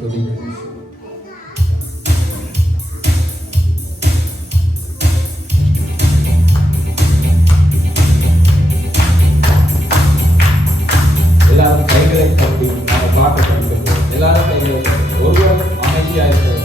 துதிக்கிறோம். எல்லாரும் கைகளை கட்டி நாங்கள் பாட்டு படிக்கிறோம். எல்லாரும் கைகளை கட்டி ஒருவர் அமைதியாக இருக்கிறோம்.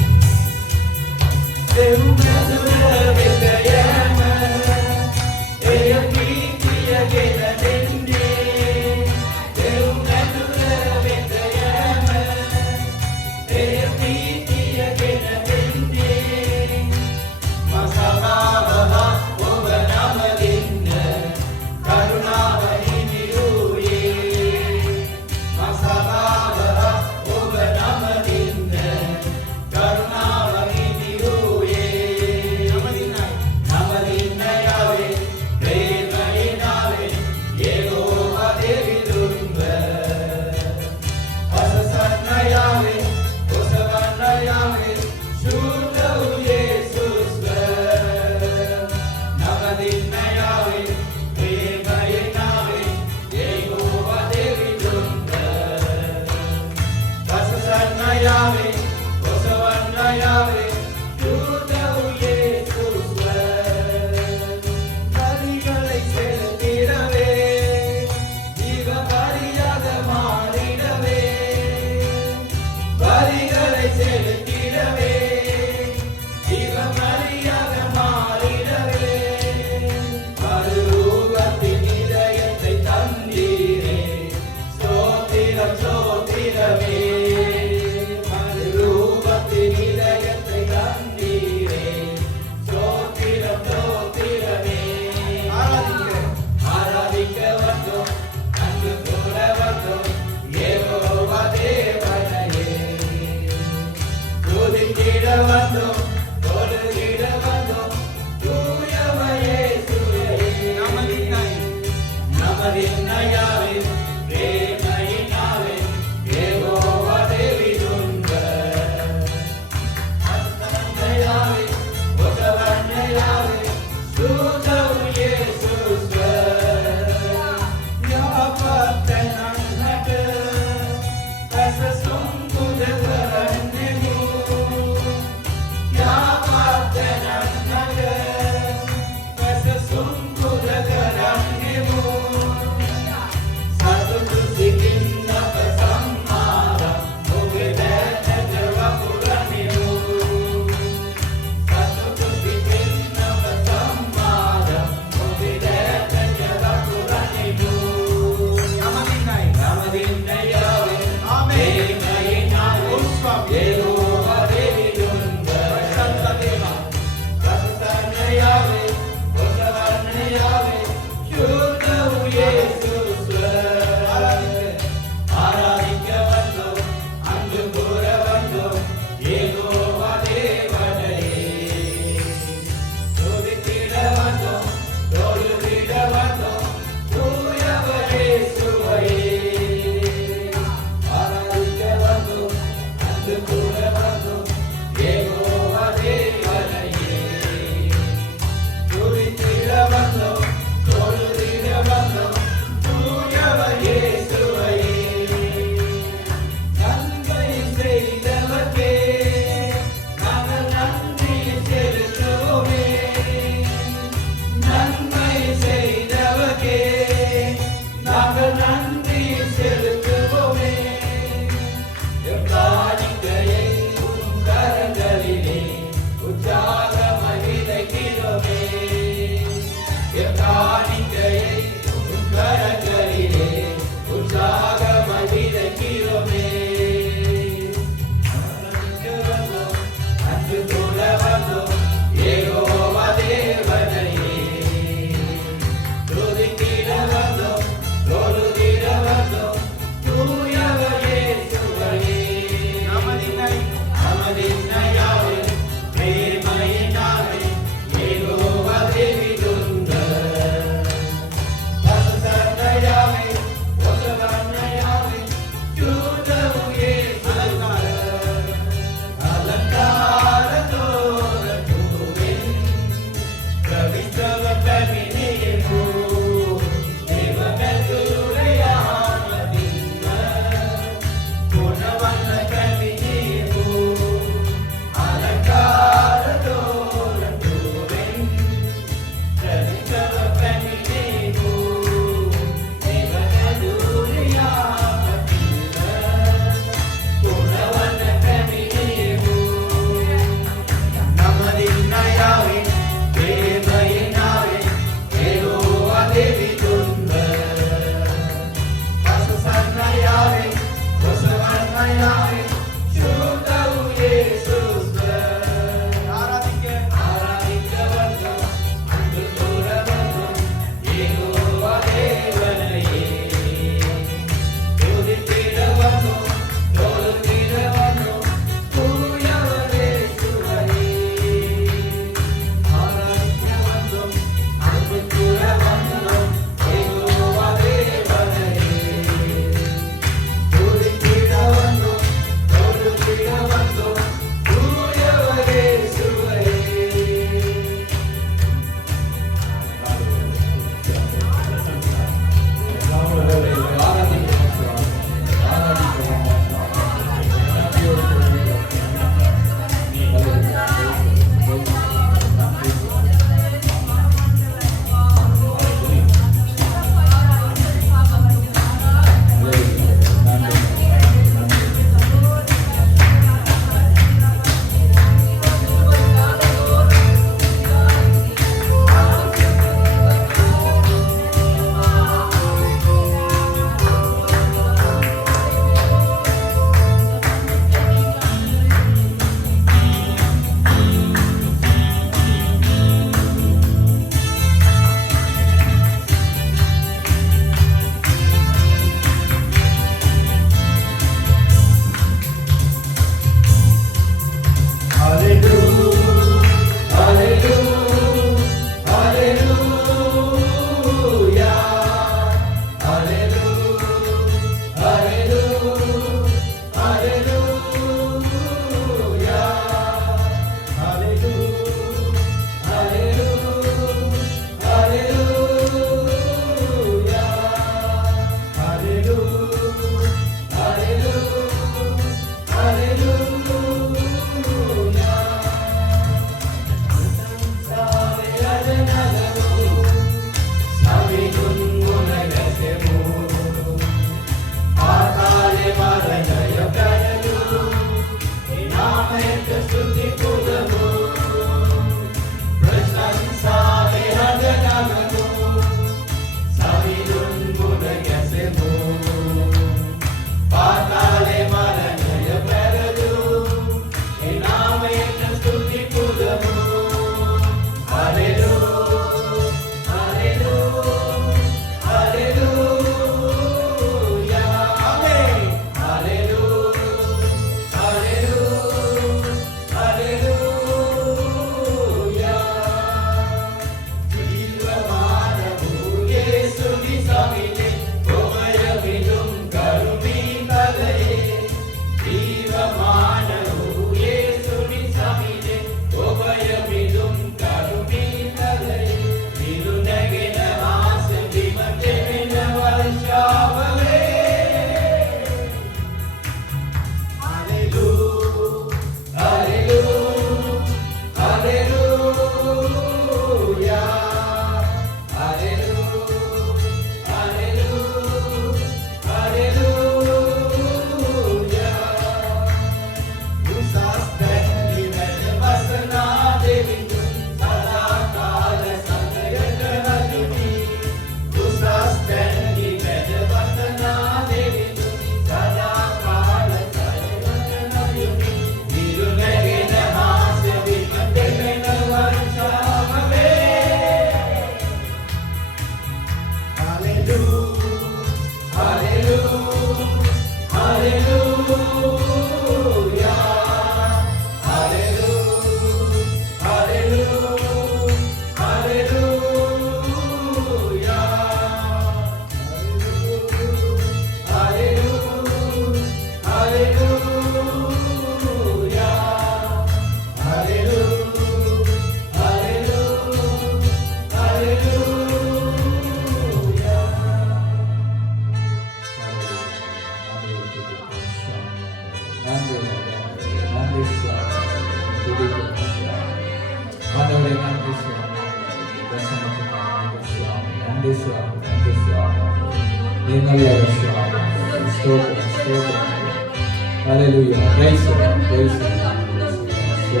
Hallelujah. Praise the Lord. Praise the Lord.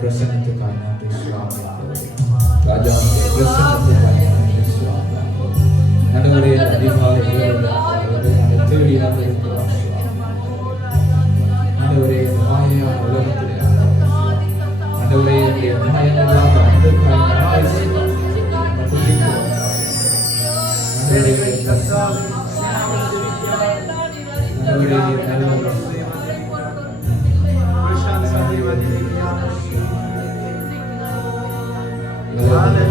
பிரசன்னத்துக்காக நன்றி சுவாமி. ராஜா பிரசன்னத்துக்காக நன்றி சுவாமி. நடுவரே அதிகாலை தேவையாக இருக்கிறோம் நடுவரே மாயான உலகத்திலே நடுவரே மாயமில்லாத அன்புக்காக நன்றி Lord,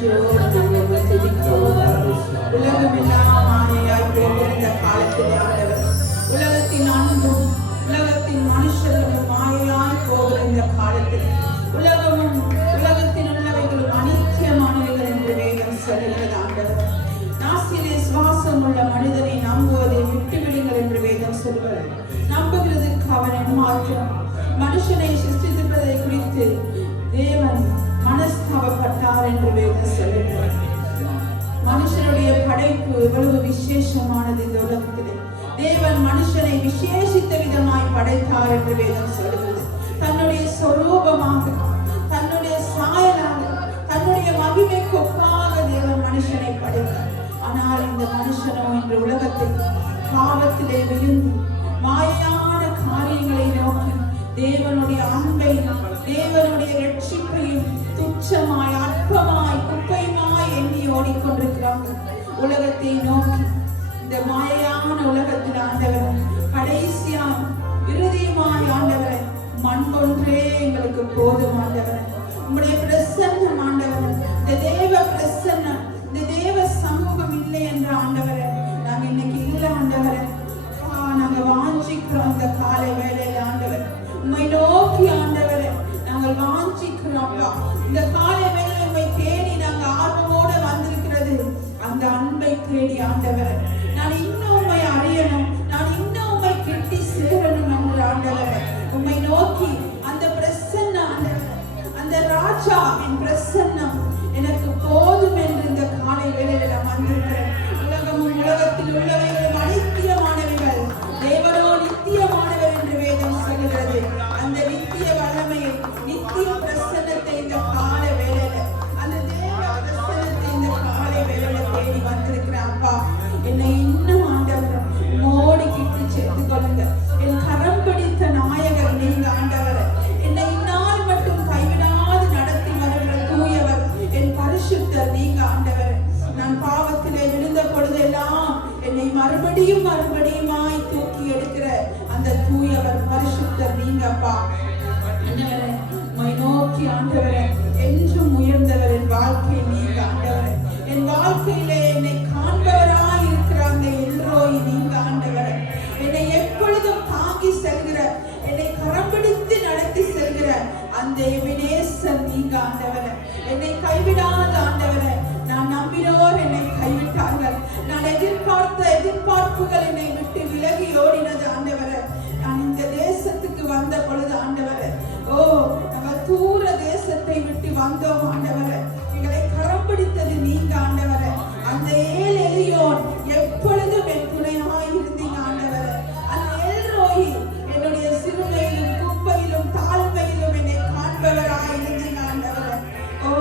நன்றியோடு நாங்கள் துதிக்கிறோம். உலகமெல்லாம் மாயையாய் போகிற இந்த காலத்தில் ஆண்டவர், உலகத்தின் அன்பும் உலகத்தின் மனுஷர்களும் மாயையாய் போகிற இந்த காலத்தில் உலகமும் உலகத்தில் உள்ளவைகளும் அனித்தியமானவைகள் என்று வேதம் சொல்லுகிறது. ஆண்டவர், நாசிலே சுவாசம் உள்ள மனிதனை நம்புவதை விட்டுவிடுங்கள் என்று வேதம் சொல்லுகிறது. நம்புகிறதுக்கு அவன் மாற்றம். மனுஷனை சிருஷ்டித்திருப்பதை குறித்து தேவன் மனஸ்தாபப்பட்டார் என்று வேதம் சொல்லுகிறது. மனுஷனுடைய படைப்பு எவ்வளவு விசேஷமானது. இந்த உலகத்திலே தேவன் மனுஷனை விசேஷித்த விதமாய் படைத்தார் என்று வேதம் சொல்லுகிறது. தன்னுடைய சொரூபமாக, தன்னுடைய சாயலாக, தன்னுடைய மகிமைக்கு ஒப்பாக தேவன் மனுஷனை படைத்தார். ஆனால் இந்த மனுஷனோ இன்று உலகத்தில் பாவத்திலே விழுந்து மாயான காரியங்களை நோக்கி தேவனுடைய அன்பை, தேவனுடைய ரட்சிப்பையும் துச்சமாய், அற்பமாய், குப்பையுமாய் எண்ணி ஓடிக்கொண்டிருக்கிறார்கள். உலகத்தை நோக்கி இந்த மாயான உலகத்தில் ஆண்டவர் கடைசியாய் இறுதியுமாய் ஆண்டவரை மண் ஒன்றே எங்களுக்கு போதும் ஆண்டவர். உங்களுடைய பிரசன்னம் ஆண்டவர், இந்த தேவ பிரசன்னம், இந்த தேவ சமூகம் இல்லை என்ற ஆண்டவரை நாங்க இன்னைக்கு இல்லை ஆண்டவரை. நாங்க வாஞ்சிக்கிறோம் இந்த காலை வேளையில ஆண்டவர், உண்மை நோக்கி ஆண்டவரை நாங்கள் வாஞ்சிக்கிறோம் அப்பா. இந்த காலை வேளையில உண்மை தேடி நாங்க ஆர்வமோட வந்திருக்கிறது அந்த அன்பை தேடி ஆண்டவரை. நான் இன்னும் உண்மை அறியணும், நான் இன்னும் உண்மை கெட்டி சேரணும் என்று ஆண்டவரை உண்மை நோக்கி அந்த பிரசன்னம் ஆண்டவர், அந்த ராஜா என் பிரசன்னம் எனக்கு போதும் என்று இந்த காலை வேளையில நான் வந்திருக்கிறேன். உலகமும் உலகத்தில் உள்ளவைகளும் அனித்தியமானவைகள், தேவனோ நித்தியமானவர் என்று வேதம் சொல்லுகிறது. அந்த நித்திய வல்லமையை, நித்திய பிரசன்னத்தை இந்த காலை வேளையில, அந்த தேவ பிரசன்னத்தை இந்த காலை வேளையில தேடி வந்திருக்கிறேன் அப்பா. என்னை இன்னும் ஆண்டவர் மோடி கிட்டு சேர்த்து கொள்ளுங்க. என் கரம் பிடித்த நாயகர் நீங்க ஆண்டவர். என்னை இந்நாள் மட்டும் கைவிடாது நடத்தி வருகிற தூயவர் என் பரிசுத்தர் நீங்க ஆண்டவர். நான் பாவத்திலே விழுந்த பொழுதெல்லாம் என்னை மறுபடியும் மறுபடியுமாய் தூக்கி எடுக்கிற அந்த தூயவர் பரிசுத்தர் நீங்க அப்பா. நோக்கி ஆண்டவரை என்றும் உயர்ந்தவர் என் வாழ்க்கை நீங்க ஆண்டவரை. என் வாழ்க்கையிலே என்னை காண்பவராய் இருக்கிற அந்த எல்ரோய் நீங்க ஆண்டவரை. என்னை எப்பொழுதும் தாங்கி செல்கிற, என்னை கரம் பிடித்து நடத்தி செல்கிற அந்த எபினேசர் நீங்க ஆண்டவரை. என்னை கைவிடாத ஆண்டவரை. நான் நம்பினோர் என்னை கைவிட்டார்கள். நான் எதிர்பார்த்த எதிர்பார்ப்புகள் என்னை விட்டு விலகி ஓடினது ஆண்டவரை. நான் இந்த தேசத்துக்கு வந்த பொழுது ஆண்டவரை, ஓ நம்ம தூர தேசத்தை விட்டு வந்தோம் ஆண்டவரை. எங்களை கரம் பிடித்தது நீங்க ஆண்டவரை. அந்த ஏல் எலியோன் எப்பொழுதும் என் துணையாய் இருந்தீங்க ஆண்டவரை. அந்த எல்ரோயி என்னுடைய சிறுமையிலும் குப்பையிலும் தாழ்மையிலும் என்னை காண்பவராய் இருந்தீங்க ஆண்டவரை. ஓ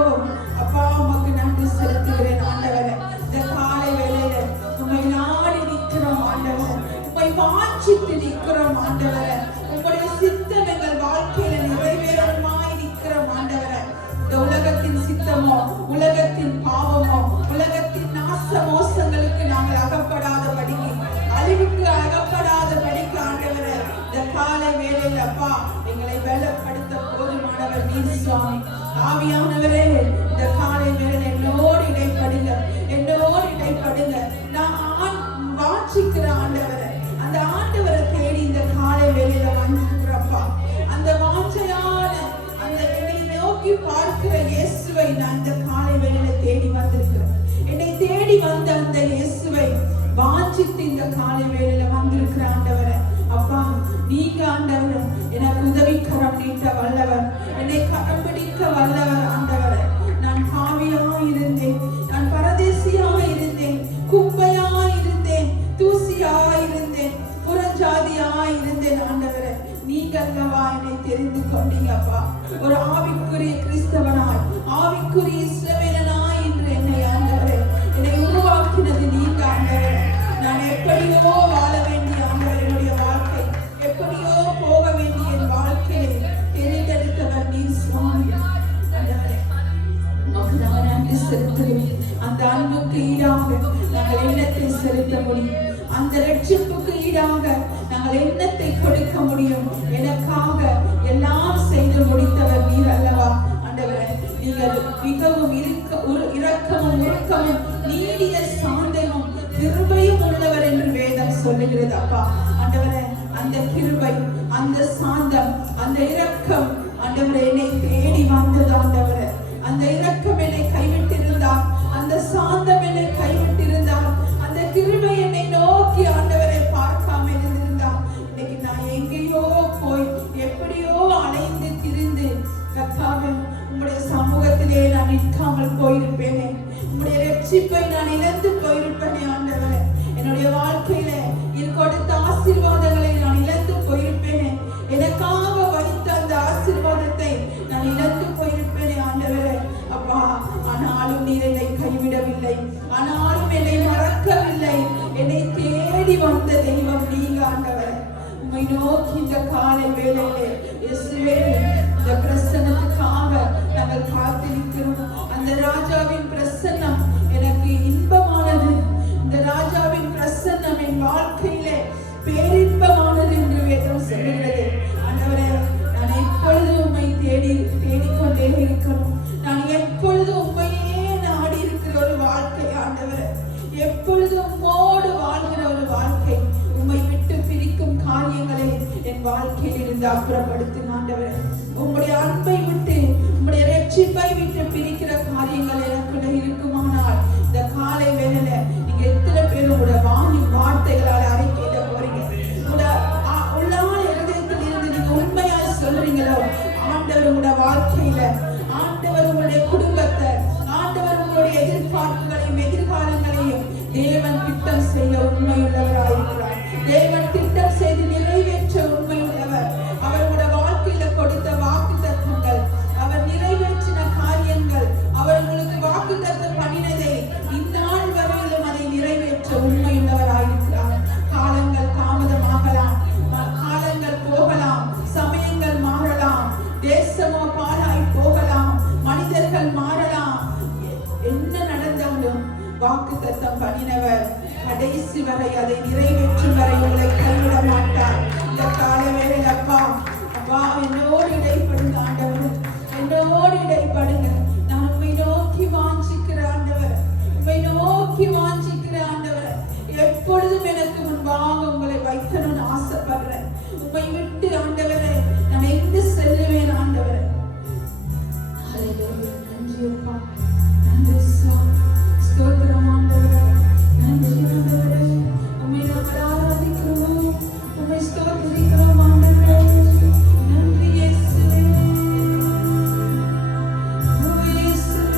அப்பா உமக்கு நன்றி செலுத்துகிறேன் ஆண்டவரை. இந்த காலை வேளையில உண்மை நாடி நிற்கிறோம் ஆண்டவரை. உண்மை வாஞ்சித்து நிற்கிறோம் ஆண்டவரை. உங்களுடைய சித்தம் எங்கள் வாழ்க்கையில நிறைவேறுமாய் நிற்கிறோம் ஆண்டவரை. இந்த உலகத்தின் சித்தமோ, உலகத்தின் பாவமோ, உலகத்தின் நாச மோசங்களுக்கு நாங்கள் அகப்படாதபடிக்கு, அழிவுக்கு அகப்படாதபடிக்கு ஆண்டவரை இந்த காலை வேளையில் அப்பா எங்களை பலப்படுத்த போதுமானவர் நீர் சுவாமி. ஆவியானவரே இந்த காலை வேளையில் என்னோடு இடைப்படுங்க, என்னோடு இடைப்படுங்க. நான் வாஞ்சிக்கிற ஆண்டவரை, அந்த ஆண்டவரை தேடி இந்த காலை வேளையில வந்திருக்கிறப்பா. அந்த வாஞ்சையான, அந்த என்னை நோக்கி பார்க்கிற இயேசுவை நான் இந்த காலை வேளையில தேடி வந்திருக்கிறேன். என்னை தேடி வந்த அந்த இயேசுவை வாஞ்சித்து இந்த காலை வேளையில வந்திருக்கிற ஆண்டவரை. அப்பா நீங்க ஆண்டவர் எனக்கு உதவிக்கரம் நீட்ட வல்லவர், என்னை கரம் பிடிக்க வல்லவர் ஆண்டவரை. நான் பாவியாய் இருந்தேன், நான் பரதேசியாய் இருந்தேன், குப்பையாய் இருந்தேன், தூசியாய் இருந்தேன், புறஜாதியாய் இருந்தேன் ஆண்டவரை. நீங்க அல்லவா என்னை தெரிந்து கொண்டீங்கப்பா. ஒரு ஆவிக்குரிய கிறிஸ்தவனாய், ஆவிக்குரிய இஸ்ரவேலனாய் என்று என்னை ஆண்டவரை என்னை உருவாக்கினது நீங்க ஆண்டவரை. நான் எப்படியோ வாழ வேண்டிய ஆண்டவர் என்னுடைய வாழ்க்கை, எப்படியோ போக வேண்டிய என் வாழ்க்கையை தெரிந்தெடுத்தவர் நீர் சுவாமி ஆண்டவரை. நான் நன்றி செலுத்துகிறேன். அந்த அன்புக்கு ஈடாக நாங்கள் எண்ணத்தை செலுத்த முடியும். அந்த ரட்சிப்புக்கு ஈடாக நாங்கள் எண்ணத்தை கொடுக்க முடியும். எனக்காக எல்லாம் செய்து முடித்தவர் நீர் அல்லவா ஆண்டவரே. நீங்கள் மிகவும் இரக்கமும் உருக்கமும் நீடிய சாந்தமும் கிருபையும் உள்ளவர் என்று வேதம் சொல்லுகிறது. அப்பா ஆண்டவரே, அந்த கிருபை, அந்த சாந்தம், அந்த இரக்கம் ஆண்டவரே என்னை தேடி வந்தது. ஆண்டவரே, அந்த இரக்கம் என்னை கைவிட்டிருந்தார், அந்த சாந்தம் என்னை கைவிட்டிருந்தார், அந்த கிருபை என்னை நோக்கி ஆண்டவரை பார்க்காம இருந்திருந்தார், இன்னைக்கு நான் எங்கேயோ போய் எப்படியோ அலைந்து திரிந்து கர்த்தாவே உம்முடைய சமூகத்திலே நான் நிற்காமல் போயிருப்பேனே, உம்முடைய ரட்சிப்பை நான் இழந்து போயிருப்பேனே. ஆண்டவரே, என்னுடைய வாழ்க்கையில கொடுத்த ஆசீர்வாதங்களை நான் இழந்து போயிருப்பேனே, எனக்காக வடித்த அந்த ஆசீர்வாதத்தை நான் இழந்து போயிருப்பேனே. ஆண்டவரே அப்பா, ஆனாலும் நீர் என்னை கைவிடவில்லை, ஆனாலும் என்னை மறக்கவில்லை, என்னை தேடி வந்த தெய்வம் நீங்க. ஆண்டவரே, உம்மை நோக்கி இந்த காலை வேளையிலே இயேசுவே இந்த பிரசன்னத்துக்காக நாங்கள் காத்திருக்கிறோம். அந்த ராஜாவின் பிரசன்னம் எனக்கு இன்பமானது, இந்த ராஜாவின் பிரசன்னம் என் வாழ்க்கையிலே பேரின்பமானது என்று வேதம் சொல்லுகிறது. ஆண்டவரே, நான் எப்பொழுதும் உம்மை தேடிக்கொண்டே இருக்கணும். நான் எப்பொழுதும் உம்மையே நாடி இருக்கிற ஒரு வாழ்க்கை ஆண்டவரே, எப்பொழுதும் உம்மோடு வாழ்கிற ஒரு வாழ்க்கை. உம்மை விட்டு பிரிக்கும் காரியங்களை என் வாழ்க்கையில் இருந்து அப்புறப்படுத்தும் ஆண்டவரே. உம்முடைய அன்பை விட்டு, உம்முடைய ரட்சிப்பை விட்டு பிரிக்கிற காரியங்கள் எனக்குள்ள இருக்குமானால் இந்த காலை வேளையில நீங்க எத்தனை பேர் உங்களோட வார்த்தைகளால் அறிக்கையிட போறீங்க, உள்ளான இருதயத்தில் இருந்து நீங்க உண்மையா சொல்றீங்களோ, ஆண்டவர் உங்களுடைய வாழ்க்கையில, ஆண்டவர் உங்களுடைய குடும்பத்தை, ஆண்டவர் உங்களுடைய எதிர்பார்ப்புகளையும் எதிர்காலங்களையும் தேவன் திட்டம் செய்ய உண்மையுள்ளவராயிருக்கிறார். தேவன் திட்டம் செய்து நிறைவேற்ற உண்மையுள்ளவர். அவர் உங்களுடைய வாழ்க்கையில கொடுத்த வாக்குத்தத்தங்கள், அவர் நிறைவேற்றின காரியங்கள், அவர் உங்களுக்கு வாக்குத்தத்தம் பண்ணினதை இந்நாள் வரையிலும் அதை நிறைவேற்ற உண்மையுள்ளவராயிருக்கிறார். காலங்கள் தாமதமாகலாம், காலங்கள் போகலாம், சமயங்கள் மாறலாம், தேசமோ பாழாய் போகலாம், மனிதர்கள் மாறலாம், என்ன நடந்தாலும் வாக்குத்தத்தம் பண்ணினவர் கடைசி வரை அதை நிறைவேற்றும் வரை உங்களை கைவிட மாட்டார். இந்த கால வேளையில் அப்பா, அப்பா என்னோடு இடைப்படுங்க ஆண்டவர், என்னோடு இடைப்படுங்க. நான் உம்மை நோக்கி வாஞ்சிக்கிற ஆண்டவர், உம்மை நோக்கி வாஞ்சிக்கிற ஆண்டவர், எப்பொழுதும் எனக்கு முன்பாக உங்களை வைக்கணும்னு ஆசைப்படுறேன். உம்மை விட்டு ஆண்டவரே நான் எங்கு செல்லுவேன் ஆண்டவரே. நன்றி அப்பா, நன்றி ஸ்தோத்திரம் ஆண்டவரே, நன்றி ஆண்டவரே. உம்மை நாங்கள் ஆராதிக்கிறோம், உம்மை ஸ்தோத்திரிக்கிறோம் ஆண்டவரே. நன்றி இயேசுவே, ஓ இயேசுவே.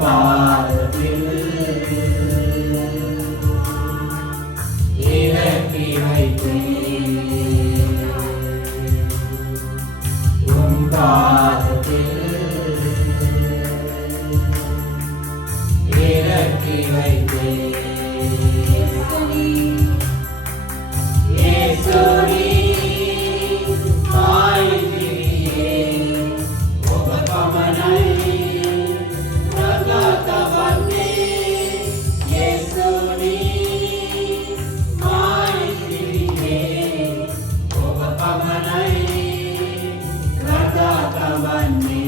பாதத்தில் இறக்கி வைத்தேன். உன் பாதத்தில் இறக்கி வைத்தேன். இயேசுவே மாயிதிரியே உபகமனை ரகதவன்னே. இயேசுவே மாயிதிரியே உபகமனை ரகதவன்னே.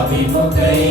அபிமுகையே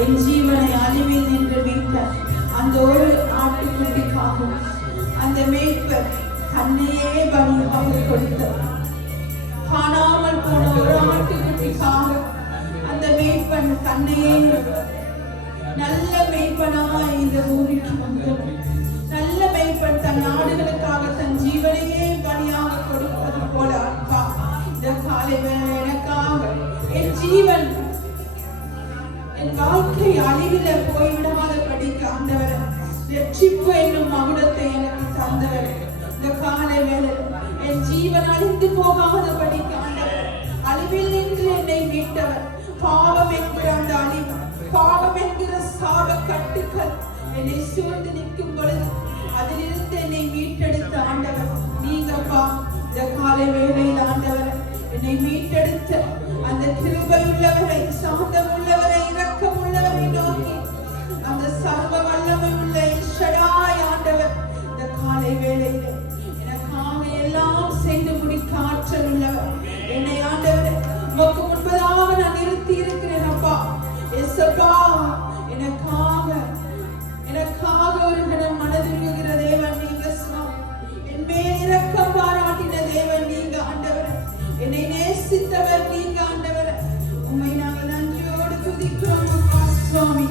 என் ஜீவனை அழிவில் நின்று மீட்ட அந்த ஒரு ஆட்டுக்குட்டிக்காகவும் அந்த மேய்ப்பர் தன்னையே பலியாக கொடுத்தார். காணாமல் போன ஒரு ஆட்டுக்குட்டிக்காக அந்த மேய்ப்பன் தன்னையே நல்ல மேய்ப்பனாய் இந்த பூமிக்கு வந்தார். நல்ல மேய்ப்பன் தன் நாடுகளுக்காக தன் ஜீவனையே பலியாக கொடுப்பது போல அப்பா இந்த காலை வேளை எனக்காக என் ஜீவன் என் வாழ்க்கை அழிவில போய்விடாத படிக்க ஆண்டவர் ரட்சிப்பு என்னும் மகுடத்தை எனக்கு தந்தவர். இந்த காலை வேளை என் ஜீவன் அழிந்து போகாதபடி ஆண்டவர் அழிவில் நின்று என்னை மீட்டவர். பாவம் என்கிற அந்த அழிவு, பாவம் என்கிற சாப கட்டுக்கள் என்னை சூழ்ந்து நிற்கும் பொழுது அதிலிருந்து என்னை மீட்டெடுத்த ஆண்டவர் நீங்கப்பா. இந்த காலை வேளையில் ஆண்டவர் என்னை மீட்டெடுத்த அந்த கிருபை உள்ளவரை, சாந்தம் உள்ளவரை, இரக்கம் உள்ளவரை நோக்கி அந்த சர்வ வல்லமை உள்ள ஷடாய் ஆண்டவர் இந்த காலை வேளையில் எனக்காக எல்லாம் செய்து முடிக்க ஆற்றல் உள்ளவர். என்னை ஆண்டவர் உமக்கு முன்பதாக நான் நிறுத்தி இருக்கிறேன் அப்பா. எஸ்ஸப்பா, எனக்காக ஒரு கணம் மனதிருகிற தேவன் நீங்க சுவாமி. என் மேல் இரக்கம் பாராட்டின தேவன் நீங்க ஆண்டவர். என்னை நேசித்தவர் நீங்க ஆண்டவர். உம்மை நாங்கள் நன்றியோடு துதிக்கிறோம் அப்பா சுவாமி.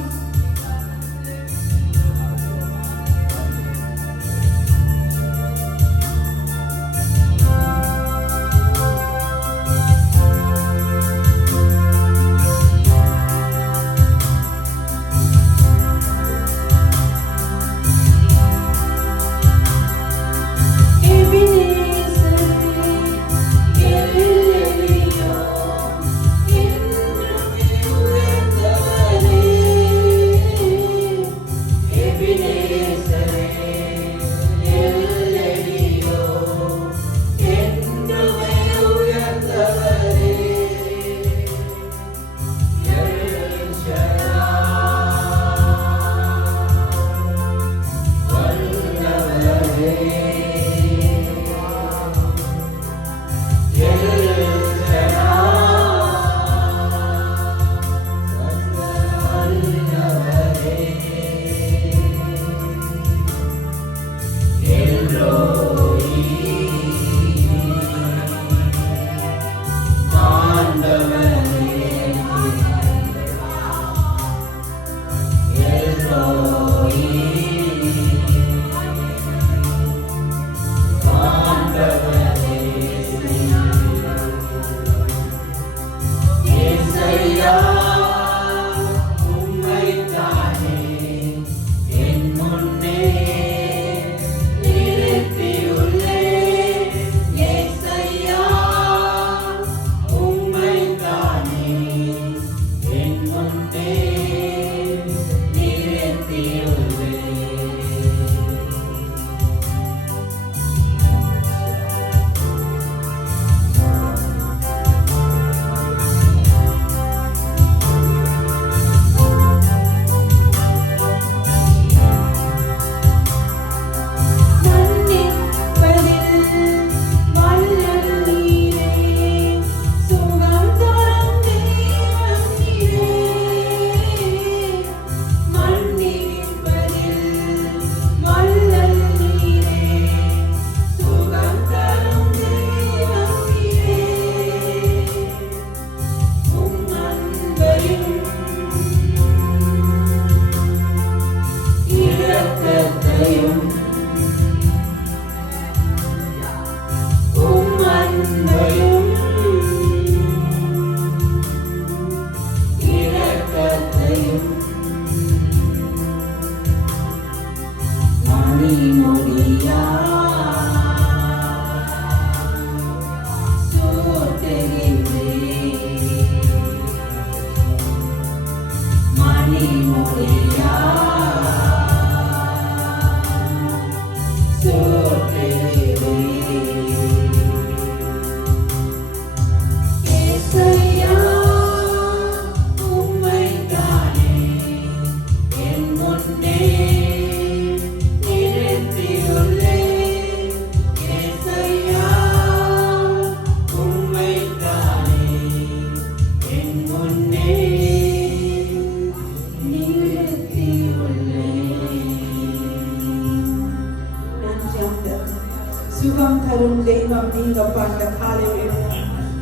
சுகம் தரும் தெய்வம் நீங்கப்பா. இந்த காலை வேளை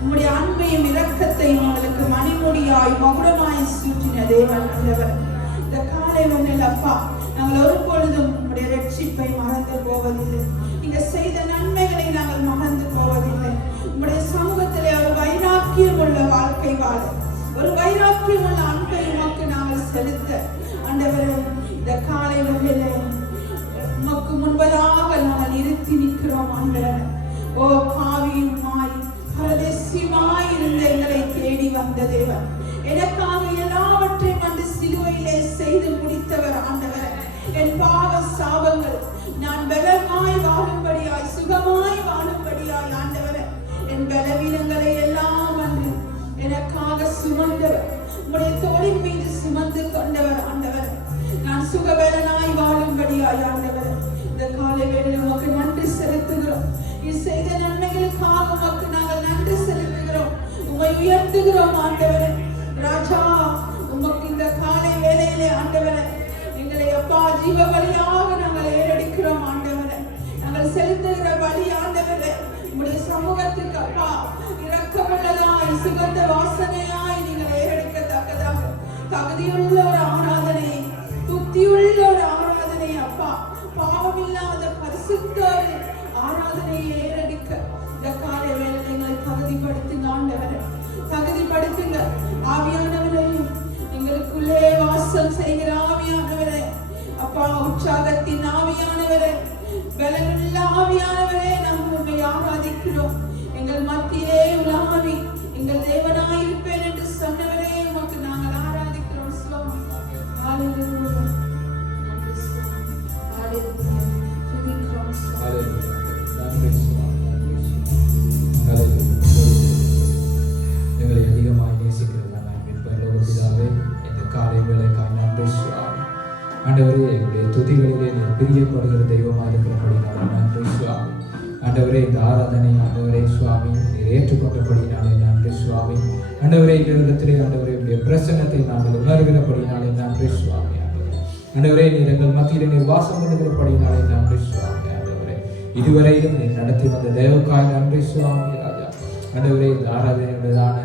உம்முடைய அன்பையும் இரக்கத்தையும் உங்களுக்கு மணிமுடியாய் மகுடமாய் சூட்டின தேவன் ஆண்டவர். இந்த காலை வேளையில் அப்பா நாங்கள் ஒரு பொழுதும் உம்முடைய ரட்சிப்பை மறந்து போவதில்லை. நீங்க செய்த நன்மைகளை நாங்கள் மறந்து போவதில்லை. உம்முடைய சமூகத்திலே ஒரு வைராக்கியம் உள்ள வாழ்க்கை வாழ, ஒரு வைராக்கியம் உள்ள அன்பை உமக்கு நாங்கள் செலுத்த ஆண்டவர் இந்த காலை வேளையிலே செய்கிறாய் ஆண்டவரே. என் பலவீனங்களை எல்லாம் அன்று எனக்காக சுமந்தவர், உம்முடைய தோளின் மீது சுமந்து கொண்டவர் ஆண்டவரே. நான் சுகபலனாய் வாழும்படியாய் ஆண்டவரே இந்த காலை வேளையில் உமக்கு நன்றி செலுத்துகிறோம். நீ செய்த நன்மைகளுக்காக உமக்கு நாங்கள் நன்றி செலுத்துகிறோம், உம்மை உயர்த்துகிறோம் ஆண்டவரே. ராஜா, உமக்கு இந்த காலை வேளையிலே ஆண்டவரே எங்களை அப்பா ஜீவ பலியாக நாங்கள் ஏறெடுக்கிறோம் ஆண்டவரே. நாங்கள் செலுத்துகிற பலி ஆண்டவரே உம்முடைய சமூகத்துக்கு அப்பா இரக்கமுள்ளதாய் சுகந்த வாசனையாய் நீங்கள் ஏறெடுக்கத்தக்கதாக தகுதியுள்ள ஒரு ஆராதனை, புத்தியுள்ள ஒரு ஆராதனை அப்பா, பாவமில்லாத பரிசுத்த ஆராதனையை ஏறெடுக்க இந்த காலை வேளை எங்களை தகுதிப்படுத்துங்க ஆண்டவரே, தகுதிப்படுத்துங்க. ஆவியானவரையும் எங்களுக்குள்ளே வாசம் செய்கிற ஆவியானவரே அப்பா, உற்சாகத்தின் ஆவியானவரே, பலனுள்ள ஆவியானவரே, நாம் உண்மை ஆராதிக்கிறோம். எங்கள் மத்தியிலே உலாவி எங்கள் தேவனாயிருப்பேன் என்று சொன்னவரே உமக்கு நாங்கள் ஆராதிக்கிறோம் சுவாமி. ஹல்லேலூயா. நன்றி சுவாமி. ஹல்லேலூயா. துதிக்கிறோம் சுவாமி. ஹல்லேலூயா. நன்றி சுவாமி. ஹல்லேலூயா. எங்களை அதிகமாக நேசிக்கிறதா நாங்கள் பரலோக பிதாவே, இந்த காலை வேளைக்காக நன்றி சுவாமி. ஆண்டவரே, எங்களுடைய துதிகளிலே நீர் பிரியப்படுகிற தெய்வமாக இருக்கிறபடினாலே நன்றி சுவாமி. ஆண்டவரே, இந்த ஆராதனை ஆண்டவரே சுவாமி நீர் ஏற்றுக்கொண்டபடினாலே நன்றி சுவாமி. ஆண்டவரே, இந்த இடத்திலே ஆண்டவரே உடைய பிரசன்னத்தை நாங்கள் உணர்கிறபடினாலே நன்றி சுவாமி. ஆண்டவரே, நீர் எங்கள் மத்தியிலே நீர் வாசம் பண்ணுகிறபடினாலே நன்றி சுவாமி. ஆண்டவரே, இதுவரையிலும் நீர் நடத்தி வந்த தேவக்காய் நன்றி சுவாமி. ராஜா, ஆண்டவரே, இந்த ஆராதனையுடையதான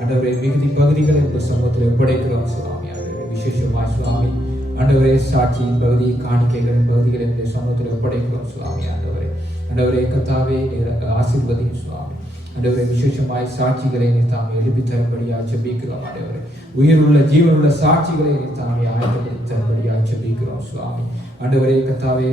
ஆண்டவரே மிகுதி பகுதிகளை இந்த சமூகத்தில் ஒப்படைக்கிறோம் சுவாமி. ஆண்டவரே, விசேஷமாய் சுவாமி ஆண்டவரே சாட்சியின் பகுதி, காணிக்கைகளின் பகுதிகளை இந்த சமூகத்தில் ஒப்படைக்கிறோம் சுவாமி. ஆண்டவரே கர்த்தாவே நீர் ஆசீர்வதியும் சுவாமி. ஆண்டவரே, விசேஷமாய் சாட்சிகளை நீர் தாமே எழுப்பி தரும்படியாக ஜெபிக்கிறோம். ஆண்டவரே, உயிருள்ள ஜீவனுள்ள சாட்சிகளை நீர் தாமே ஆயத்தப்படுத்தி தரும்படியாக ஜெபிக்கிறோம் சுவாமி. ஆண்டவரே கர்த்தாவே,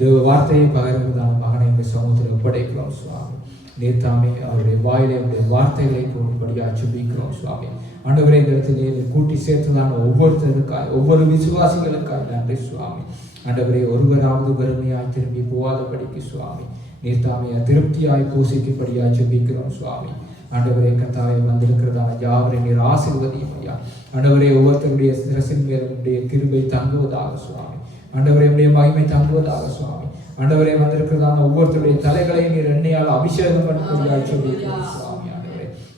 தேவ வார்த்தையை பகிர்ந்ததான மகனை இந்த சமூகத்தில் ஒப்படைக்கிறோம் சுவாமி. நீர் தாமே அவருடைய வாயிலே அவருடைய வார்த்தைகளை கூறும்படியாக ஜெபிக்கிறோம் சுவாமி. ஆண்டவரே, இந்த இடத்துல நீர் கூட்டி சேர்த்ததான ஒவ்வொருத்தருக்காய் ஒவ்வொரு விசுவாசிகளுக்காய் நன்றி சுவாமி. ஆண்டவரே, ஒருவராவது வறுமையாய் திரும்பி போகாதபடிக்கு சுவாமி நீர் தாமே திருப்தியாய் போஷிக்கும்படியாய் ஜெபிக்கிறோம் சுவாமி. ஆண்டவரே கர்த்தாவே, வந்திருக்கிறதான யாவரை நீர் ஆசீர்வதியும் ஐயா. ஆண்டவரே, ஒவ்வொருத்தருடைய சிரசின் மேல் உடைய கிருபை தங்குவதாக சுவாமி. ஆண்டவரே, உடைய மகிமை தங்குவதாக சுவாமி. ஆண்டவரே, வந்திருக்கிறதான ஒவ்வொருத்தருடைய தலைகளை நீர் எண்ணெயால் அபிஷேகம் பண்ணும்படியாய் ஜெபிக்கிறோம் சுவாமி.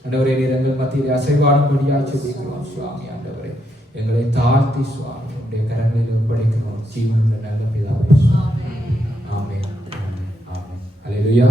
ஆண்டவரே, நீர் எங்கள் மத்தியில் அசைவாடும்படியாய் ஜெபிக்கிறோம் சுவாமி. ஆண்டவரே, எங்களை தாழ்த்தி சுவாமி உடைய கரங்களில் ஒப்படைக்கிறோம் ஜீவனுள்ள நல்ல பிதாவே. ஆமென். ஆமென். ஆமென். ஹல்லேலூயா.